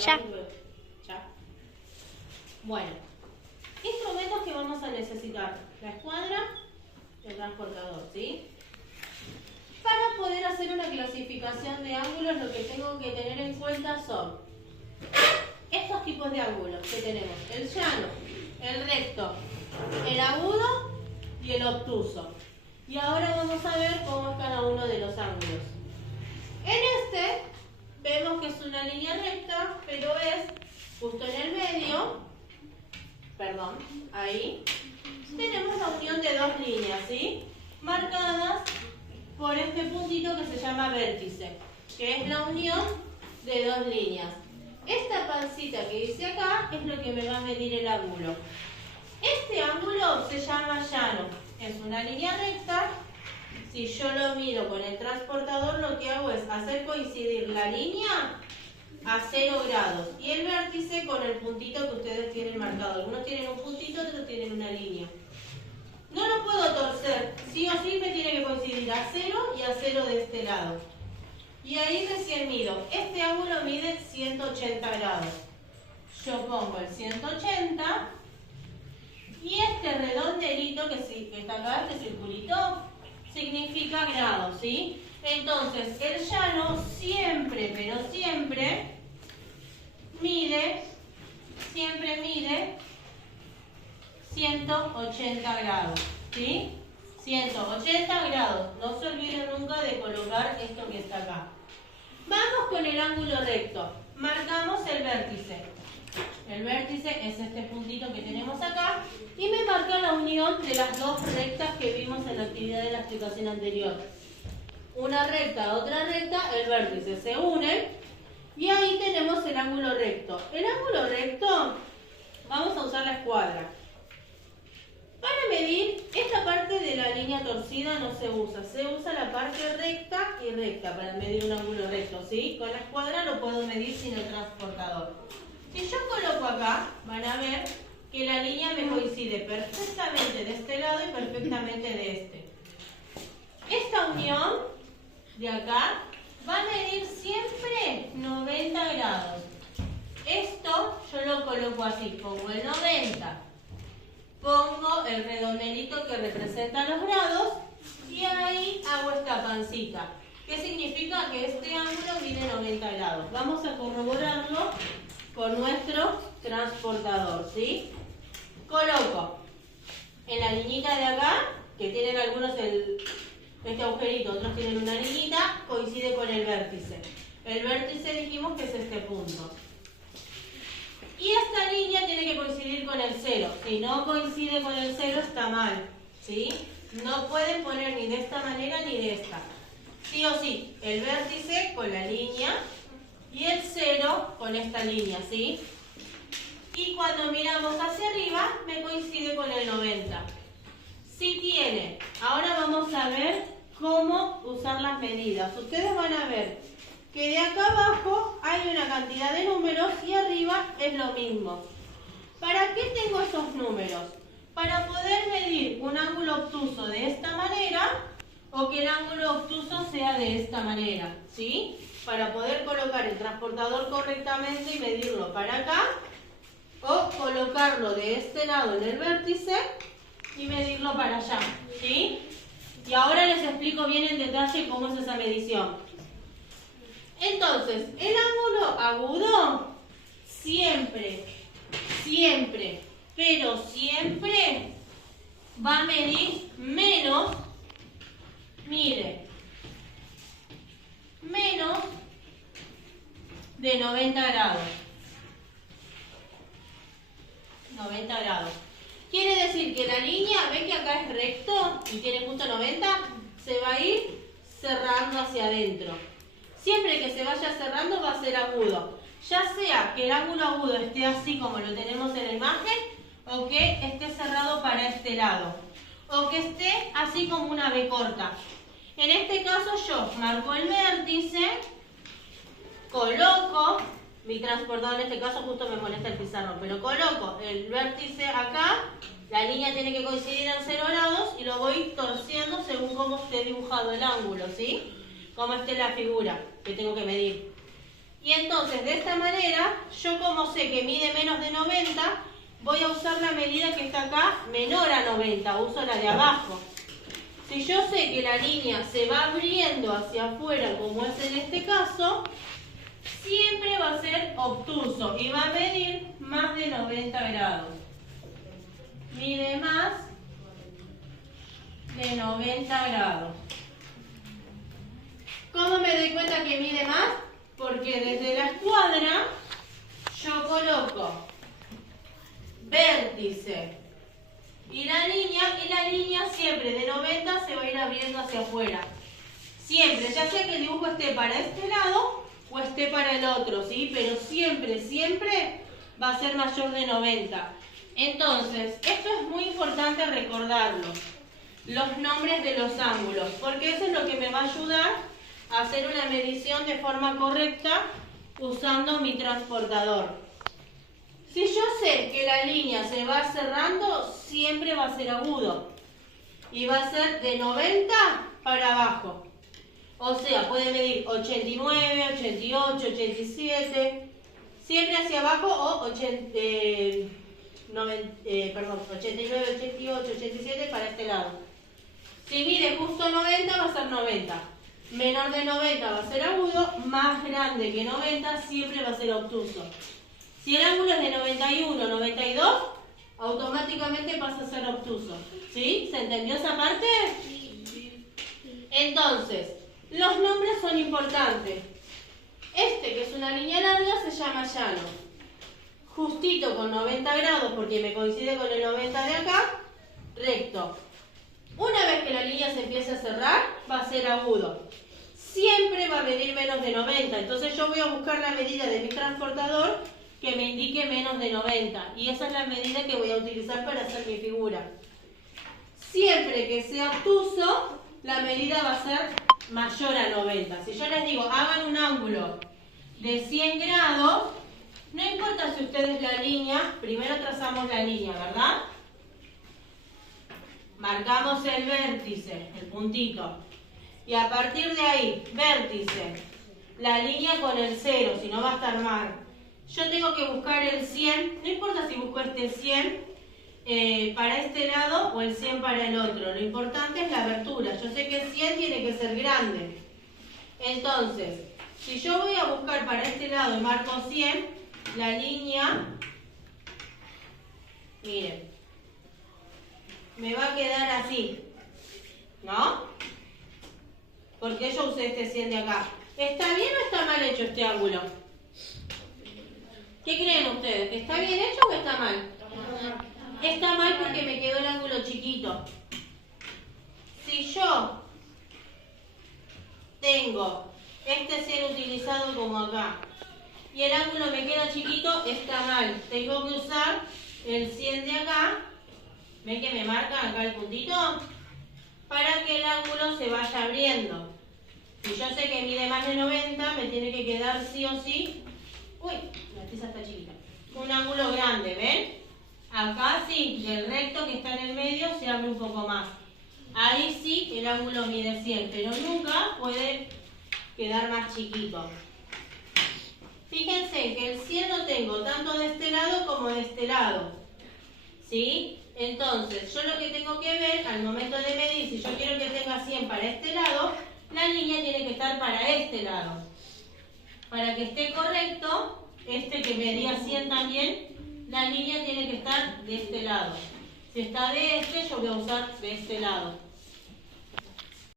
Ya. Ya. Bueno, instrumentos que vamos a necesitar. La escuadra, el transportador, ¿sí? Para poder hacer una clasificación de ángulos, lo que tengo que tener en cuenta son estos tipos de ángulos que tenemos: el llano, el recto, el agudo y el obtuso. Y ahora vamos a ver cómo es cada uno de los ángulos. En este vemos que es una línea recta, pero es justo en el medio, perdón, ahí, tenemos la unión de dos líneas, ¿sí? Marcadas por este puntito que se llama vértice, que es la unión de dos líneas. Esta pancita que dice acá es lo que me va a medir el ángulo. Este ángulo se llama llano, es una línea recta. Si yo lo miro con el transportador, lo que hago es hacer coincidir la línea a 0 grados y el vértice con el puntito que ustedes tienen marcado. Algunos tienen un puntito, otros tienen una línea. No lo puedo torcer, sí o sí me tiene que coincidir a 0 y a 0 de este lado. Y ahí recién mido. Este ángulo mide 180 grados. Yo pongo el 180 y este redondelito que está acá, este circulito, significa grados, ¿sí? Entonces, el llano siempre, pero siempre mide 180 grados, ¿sí? 180 grados. No se olviden nunca de colocar esto que está acá. Vamos con el ángulo recto. Marcamos el vértice. El vértice es este puntito que tenemos acá y me marca la unión de las dos rectas que vimos en la actividad de la explicación anterior. Una recta, otra recta, el vértice se une y ahí tenemos el ángulo recto. El ángulo recto, vamos a usar la escuadra. Para medir, esta parte de la línea torcida no se usa la parte recta y recta para medir un ángulo recto, ¿sí? Con la escuadra lo puedo medir sin el transportador. Si yo coloco acá, van a ver que la línea me coincide perfectamente de este lado y perfectamente de este. Esta unión de acá va a medir siempre 90 grados. Esto yo lo coloco así, pongo el 90. Pongo el redondelito que representa los grados y ahí hago esta pancita. ¿Qué significa? Que este ángulo mide 90 grados. Vamos a corroborarlo con nuestro transportador, ¿sí? Coloco en la liñita de acá, que tienen algunos este agujerito, otros tienen una liñita, coincide con el vértice. El vértice dijimos que es este punto. Y esta línea tiene que coincidir con el 0. Si no coincide con el 0 está mal, ¿sí? No pueden poner ni de esta manera ni de esta. Sí o sí, el vértice con la línea y el 0 con esta línea, ¿sí? Y cuando miramos hacia arriba me coincide con el 90. Si tiene, ahora vamos a ver cómo usar las medidas. Ustedes van a ver que de acá abajo hay una cantidad de números y arriba es lo mismo. ¿Para qué tengo esos números? Para poder medir un ángulo obtuso de esta manera o que el ángulo obtuso sea de esta manera, ¿sí? Para poder colocar el transportador correctamente y medirlo para acá o colocarlo de este lado en el vértice y medirlo para allá, ¿sí? Y ahora les explico bien en detalle cómo es esa medición. Entonces, el ángulo agudo siempre, pero siempre va a medir menos, mire, menos de 90 grados. 90 grados. Quiere decir que la línea, ¿ven que acá es recto y tiene justo 90? Se va a ir cerrando hacia adentro. Siempre que se vaya cerrando va a ser agudo. Ya sea que el ángulo agudo esté así como lo tenemos en la imagen, o que esté cerrado para este lado, o que esté así como una B corta. En este caso yo marco el vértice, coloco, mi transportador en este caso justo me molesta el pizarrón, pero coloco el vértice acá, la línea tiene que coincidir en 0 grados y lo voy torciendo según cómo esté dibujado el ángulo, ¿sí? Como esté la figura que tengo que medir. Y entonces de esta manera sé que mide menos de 90, voy a usar la medida que está acá menor a 90, uso la de abajo. Si yo sé que la línea se va abriendo hacia afuera, como es en este caso, siempre va a ser obtuso y va a medir más de 90 grados. Mide más de 90 grados. ¿Cómo me doy cuenta que mide más? Porque desde la escuadra yo coloco vértice y la línea siempre de 90 se va a ir abriendo hacia afuera. Siempre, ya sea que el dibujo esté para este lado o esté para el otro, ¿sí? Pero siempre, siempre va a ser mayor de 90. Entonces, esto es muy importante recordarlo. Los nombres de los ángulos, porque eso es lo que me va a ayudar a hacer una medición de forma correcta usando mi transportador. Si yo sé que la línea se va cerrando, siempre va a ser agudo. Y va a ser de 90 para abajo. O sea, puede medir 89, 88, 87, siempre hacia abajo o 89, 88, 87 para este lado. Si mide justo 90 va a ser 90. Menor de 90 va a ser agudo, más grande que 90 siempre va a ser obtuso. Si el ángulo es de 91, 92, automáticamente pasa a ser obtuso. ¿Sí? ¿Se entendió esa parte? Entonces, los nombres son importantes. Este, que es una línea larga, se llama llano. Justito con 90 grados, porque me coincide con el 90 de acá, recto. Una vez que la línea se empiece a cerrar, va a ser agudo. Siempre va a medir menos de 90. Entonces yo voy a buscar la medida de mi transportador que me indique menos de 90. Y esa es la medida que voy a utilizar para hacer mi figura. Siempre que sea obtuso, la medida va a ser mayor a 90. Si yo les digo, hagan un ángulo de 100 grados, no importa si ustedes la línea, primero trazamos la línea, ¿verdad? Marcamos el vértice, el puntito. Y a partir de ahí, vértice, la línea con el 0, si no va a estar mal. Yo tengo que buscar el 100, no importa si busco este 100 para este lado o el 100 para el otro. Lo importante es la abertura. Yo sé que el 100 tiene que ser grande. Entonces, si yo voy a buscar para este lado y marco 100, la línea, miren, me va a quedar así, ¿no? Porque yo usé este 100 de acá. ¿Está bien o está mal hecho este ángulo? ¿Qué creen ustedes? ¿Está bien hecho o está mal? Está mal porque me quedó el ángulo chiquito. Si yo tengo este 100 utilizado como acá y el ángulo me queda chiquito, está mal. Tengo que usar el 100 de acá. ¿Ven que me marca acá el puntito? Para que el ángulo se vaya abriendo. Si yo sé que mide más de 90, me tiene que quedar sí o sí. Uy, la tiza está chiquita. Un ángulo grande, ¿ven? Acá sí, del recto que está en el medio se abre un poco más. Ahí sí el ángulo mide 100, pero nunca puede quedar más chiquito. Fíjense que el 100 lo tengo tanto de este lado como de este lado. ¿Sí? Entonces, yo lo que tengo que ver al momento de medir, si yo quiero que tenga 100 para este lado, la línea tiene que estar para este lado. Para que esté correcto, este que medía 100 también, la línea tiene que estar de este lado. Si está de este, yo voy a usar de este lado.